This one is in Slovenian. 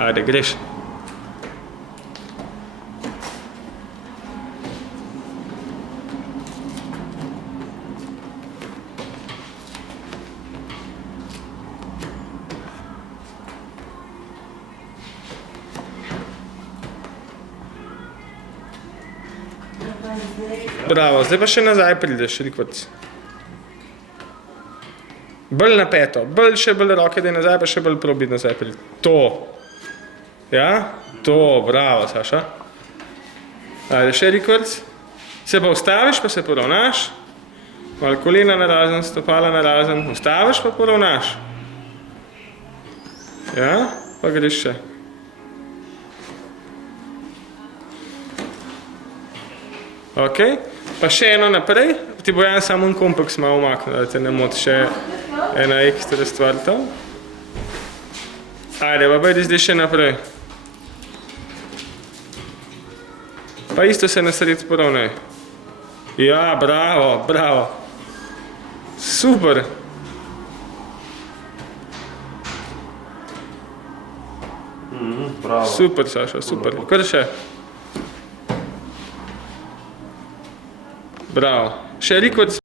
Ajde, greš. Bravo, zdaj pa še nazaj prideš, Rikvec. Bolj na peto, še bolj roke, da je nazaj, pa še bolj probi nazaj prideš. To. Ja? To, bravo, Saša. Ajde, še Rikvec. Se pa ustaviš, pa se poravnaš. Malo kolena narazen, stopala narazen. Ustaviš, pa poravnaš. Ja? Pa greš še. Ok. Pa še eno naprej, ti bo Jan samo en kompleks malo umaknil, da te ne moti še ena ekstra stvar tam. Ajde, pa bejdi zdaj še naprej. Pa isto se na sred poravnaj. Ja, bravo, bravo. Super. Bravo. Super, Saša, super. Kar še. Bravo. Še Rikvec.